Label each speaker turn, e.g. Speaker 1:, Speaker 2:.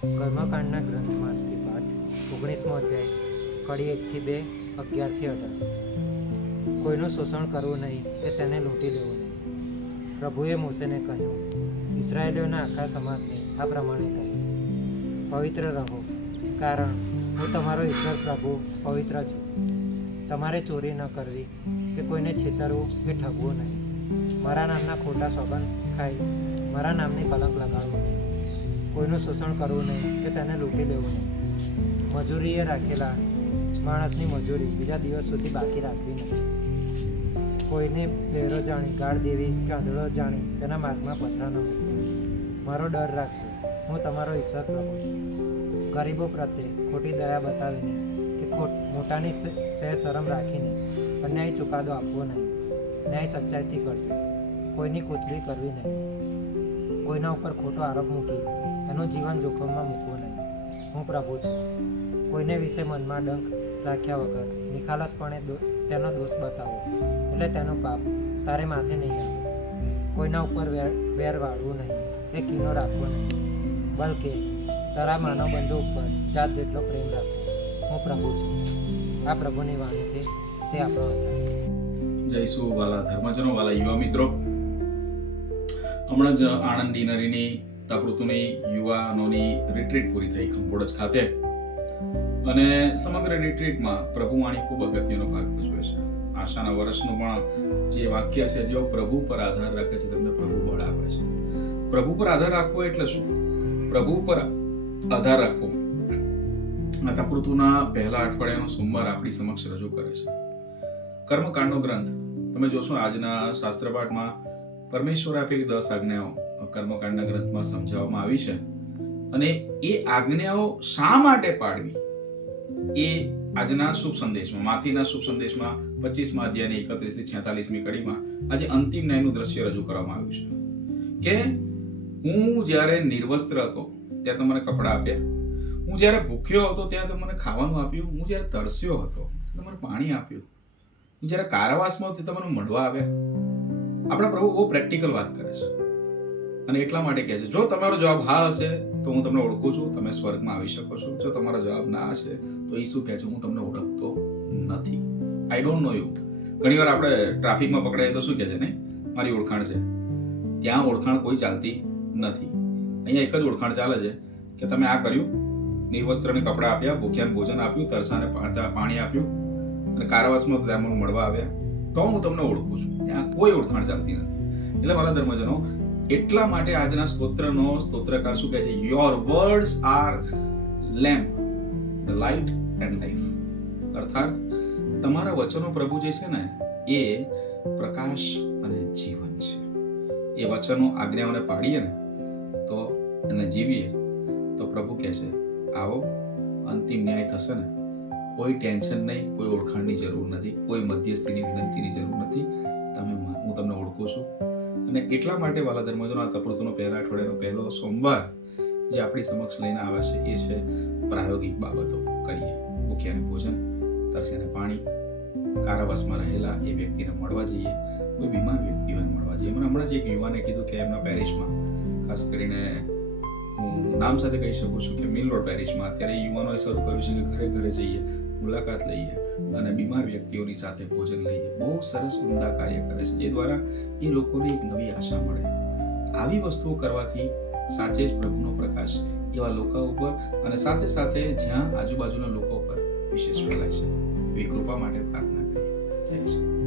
Speaker 1: કર્મકાંડના ગ્રંથમાંથી પાઠ ઓગણીસમો અધ્યાય, કડી એકથી બે, અગિયારથી અઢાર. કોઈનું શોષણ કરવું નહીં કે તેને લૂંટી લેવું નહીં. પ્રભુએ મોસેને કહ્યું, ઇસરાયેલીઓના આખા સમાજને આ પ્રમાણે કહ્યું પવિત્ર રહો, કારણ હું તમારો ઈશ્વર પ્રભુ, પવિત્ર છું. તમારે ચોરી ન કરવી કે કોઈને છેતરવું કે ઠગવું નહીં. મારા નામના ખોટા સોગંદ ખાઈ મારા નામની કલંક લગાડવું નહીં. કોઈનું શોષણ કરવું નહીં કે તેને લૂંટી લેવું નહીં. મજૂરીએ રાખેલા માણસની મજૂરી બીજા દિવસ સુધી બાકી રાખવી નહીં કોઈને બહેરો જાણી, ગાળ દેવી કે આંધળો જાણી તેના માર્ગમાં પથરા ન મારો ડર રાખજો. હું તમારો ઈશ્વર પ્રભુ ગરીબો પ્રત્યે ખોટી દયા બતાવીને કે ખોટ, મોટાની સહેજ શરમ રાખીને અન્યાય ચુકાદો આપવો નહીં. ન્યાય સચ્ચાઈથી કરજો. કોઈની કૂતરી કરવી નહીં. કોઈના ઉપર ખોટો આરોપ મૂકી એનું જીવન જોખમમાં મૂકવું નહીં. હું પ્રભુ છું. કોઈને વિશે મનમાં ડંખ રાખ્યા વગર નિખાલસપણે તેનો દોષ બતાવો. એટલે તેનું પાપ તારે માથે નહીં આવે. કોઈના ઉપર વેર વેર વાળવું નહીં. કે કીનો રાખવો નહીં. બલકે તારા માનવ બંધુ ઉપર જાત જેટલો પ્રેમ રાખવો હું પ્રભુ છું. આ પ્રભુની વાણી છે તે આપણો હતા
Speaker 2: જય વાલા ધર્મજનો, વાલા યુવા મિત્રો. હમણાં જ આણંદ ડિનરીની તકૃતુની યુવાનોની રિટ્રીટ પૂરી થઈ ખંભોળજ ખાતે. અને સમગ્ર રિટ્રીટમાં પ્રભુવાણી ખૂબ અગત્યનો ભાગ ભજવે છે. આશાના વર્ષનું પણ જે વાક્ય છે, જેઓ પ્રભુ પર આધાર રાખે છે, તેમને પ્રભુ બળ આપે છે. પ્રભુ પર આધાર રાખવો એટલે શું? પ્રભુ પર આધાર રાખવો. આ તકૃતુના પહેલા અઠવાડિયાનો સોમવાર આપણી સમક્ષ રજૂ કરે છે. કર્મકાંડનો ગ્રંથ. તમે જોશો આજના શાસ્ત્રપાઠમાં પરમેશ્વર આપેલી દસ આજ્ઞાઓ કર્મકાંડના ગ્રંથમાં સમજાવવામાં આવી છે. અને એ આજ્ઞાઓ શા માટે પાડવી? એ આજના શુભ સંદેશમાં, માથીના શુભ સંદેશમાં પચીસમાં અધ્યાયની એકત્રીસથી છેતાલીસમી કડીમાં આજે અંતિમ ન્યાયનું દ્રશ્ય રજૂ કરવામાં આવ્યું છે. કે હું જ્યારે નિર્વસ્ત્ર હતો, ત્યારે તમને કપડાં આપ્યા. હું જ્યારે ભૂખ્યો હતો, ત્યારે તમને મને ખાવાનું આપ્યું. હું જ્યારે તરસ્યો હતો તમને પાણી આપ્યું. હું જ્યારે કારાવાસમાં હતો તમને મળવા આવ્યા. આપણા પ્રભુ બહુ પ્રેક્ટિકલ વાત કરે છે. અને એટલા માટે કહે છે, જો તમારો જવાબ હા હશે, તો હું તમને ઓળખું છું, તમે સ્વર્ગમાં આવી શકો છો. જો તમારો જવાબ ના હશે, તો એ શું કહે છે, હું તમને ઓળખતો નથી. આઈ ડોન્ટ નો યુ ઘણીવાર આપણે ટ્રાફિકમાં પકડાઈએ તો શું કહે છે, નહીં, મારી ઓળખાણ છે. ત્યાં ઓળખાણ કોઈ ચાલતી નથી. અહીંયા એક જ ઓળખાણ ચાલે છે કે તમે આ કર્યું નિર્વસ્ત્રને કપડાં આપ્યા, ભૂખ્યાને ભોજન આપ્યું, તરસાને પાણી આપ્યું, અને કારાવાસમાં ત્યાં મને મળવા આવ્યા. તો હું તમને ઓળખું છું. ત્યાં કોઈ ઓળખાણ ચાલતી નથી. એટલે મારા ધર્મજનો, એટલા માટે આજના સ્તોત્રનો સ્તોત્રકાર શું કહે છે? Your words are lamp the light and life અર્થાત, તમારા વચનો પ્રભુ જે છે ને, એ પ્રકાશ અને જીવન છે. એ વચનો આજ્ઞાઓને પાડીએ ને, તો અને જીવીએ, તો પ્રભુ કહે છે આવો, અંતિમ ન્યાય થશે ને. કોઈ ટેન્શન નહીં, કોઈ ઓળખાણની જરૂર નથી, કોઈ મધ્યસ્થીની વિનંતીની જરૂર નથી. તમે હું તમને ઓળખું છું. અને એટલા માટે વાલા ધર્મજનો આ તપૃતનો પહેલા અઠવાડિયાનો પહેલો સોમવાર જે આપણી સમક્ષ લઈને આવે છે, એ છે પ્રાયોગિક બાબતો કરીએ. ભૂખ્યાને ભોજન, તરસ્યાને પાણી, કારાવાસમાં રહેલા એ વ્યક્તિને મળવા જઈએ. કોઈ બીમાર વ્યક્તિઓને મળવા જઈએ. મને હમણાં જ એક યુવાને કીધું કે એમના પેરિસમાં, ખાસ કરીને હું નામ સાથે કહી શકું છું કે મિલ રોડ પેરિસમાં, અત્યારે યુવાનોએ શરૂ કર્યું છે કે ઘરે ઘરે જઈએ. મુલાકાત લઈએ અને બીમાર વ્યક્તિઓની સાથે ભોજન લઈએ. બહુ સરસ ઉમદા કાર્ય કરે છે, જે દ્વારા એ લોકોને એક નવી આશા મળે. આવી વસ્તુઓ કરવાથી સાચે જ પ્રભુનો પ્રકાશ એવા લોકો ઉપર અને સાથે સાથે જ્યાં આજુબાજુના લોકો ઉપર વિશેષ ફેલાય છે. એવી કૃપા માટે પ્રાર્થના કરીએ. જય શ્રી